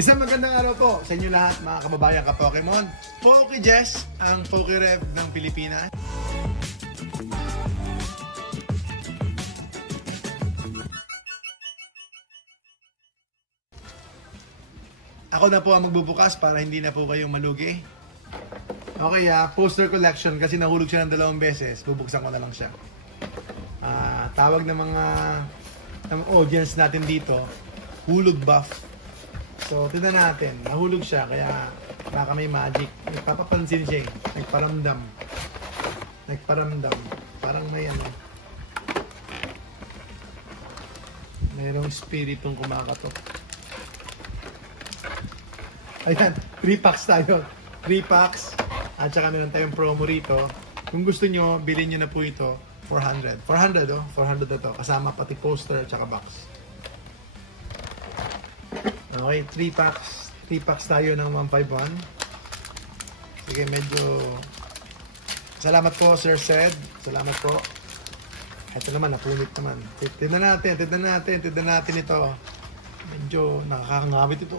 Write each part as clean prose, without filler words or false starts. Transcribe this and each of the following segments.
Isang magandang araw po sa inyo lahat mga kababayan ka-Pokemon. PokeJess, ang PokeRev ng Pilipinas. Ako na po ang magbubukas para hindi na po kayong malugi. Okay, poster collection kasi nahulog siya ng 2 beses. Bubuksan ko na lang siya. Tawag ng mga audience natin dito, hulog buff. So, tignan natin. Nahulog siya, kaya baka may magic. Nagpapapansin siya eh. Nagparamdam. Parang may ano. Mayroong spiritong kumakatok. Ayan, 3 packs tayo. 3 packs. At saka meron tayong promo rito. Kung gusto nyo, bilhin nyo na po ito. 400. 400 oh. 400 na to. Kasama pati poster at saka box. Okay, 3 packs. 3 packs tayo ng 151. Sige, medyo... Salamat po, Sir Sed. Salamat po. Ito naman, napunit naman. Tignan natin ito. Medyo nakakangawit ito.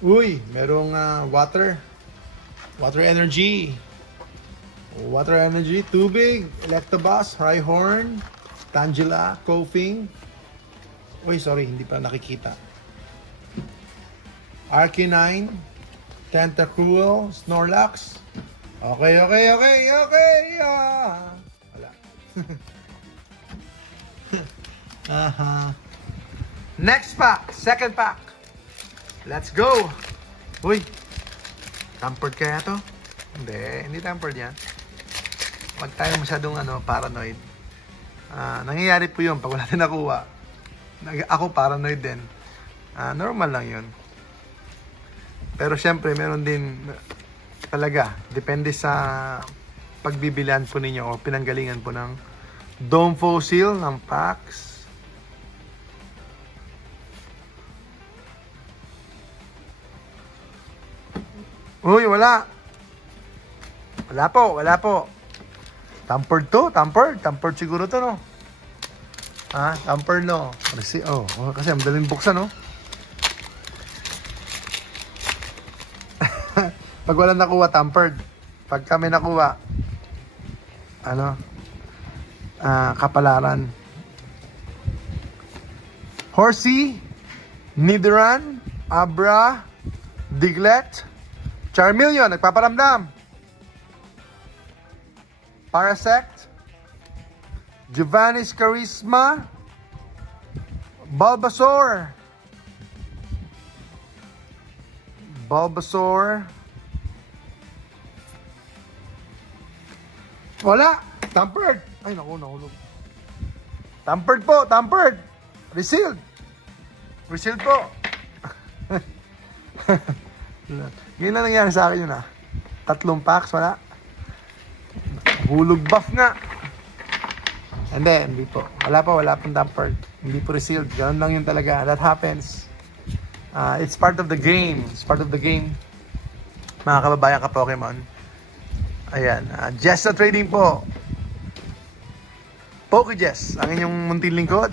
Uy, merong water energy, tubig, Electabuzz, Rhyhorn, Tangela, Koffing. Uy, sorry, hindi pa nakikita. Arcanine, Tentacruel, Snorlax. Okay. Wala. Next pack, second pack. Let's go! Uy! Tampered kaya to? Hindi tampered yan. Huwag tayo masyadong paranoid. Nangyayari po yun pag wala natin nakuha. Ako paranoid din. Normal lang yun. Pero syempre, meron din talaga. Depende sa pagbibilihan po ninyo o pinanggalingan po ng Dome Fossil ng packs. Uy, wala. Wala po. Tampered to, Tampered siguro to, no? Tampered, no? Kasi madaling buksan, no? Pag wala nakuha, tampered. Pag kami nakuha, kapalaran. Horsey, Nidoran, Abra, Diglett, Charmeleon, nagpaparamdam. Parasect, Giovanni's Charisma, Bulbasaur, wala, tampered. Ay, naku, nahulog. Tampered po. Resealed po. Yun lang nangyari sa akin yun 3 packs, wala. Hulog buff nga. Hindi po. Wala pong tampered. Hindi po resealed. Ganun lang yun talaga. That happens. It's part of the game. Mga kababayan ka Pokemon. Ayan. Jess na trading po. PokeJess, ang inyong munting lingkod.